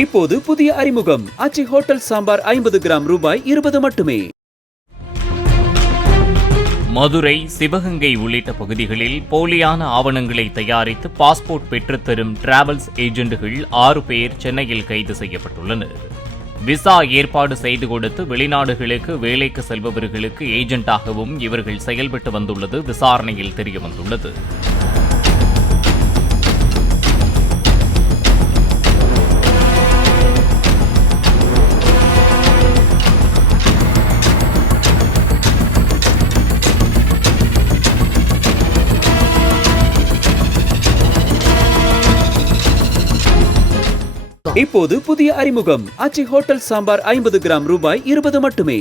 இப்போது புதிய அறிமுகம் ஆச்சி ஹோட்டல் சாம்பார் 50 கிராம் ரூபாய் 20 மட்டுமே. மதுரை, சிவகங்கை உள்ளிட்ட பகுதிகளில் போலியான ஆவணங்களை தயாரித்து பாஸ்போர்ட் பெற்றுத்தரும் டிராவல்ஸ் ஏஜென்ட்டுகள் 6 பேர் சென்னையில் கைது செய்யப்பட்டுள்ளனர். விசா ஏற்பாடு செய்து கொடுத்து வெளிநாடுகளுக்கு வேலைக்கு செல்பவர்களுக்கு ஏஜென்ட்டாகவும் இவர்கள் செயல்பட்டு வந்துள்ளது விசாரணையில் தெரியவந்துள்ளது. இப்போது புதிய அறிமுகம் ஆச்சி ஹோட்டல் சாம்பார் 50 கிராம் ரூபாய் 20 மட்டுமே.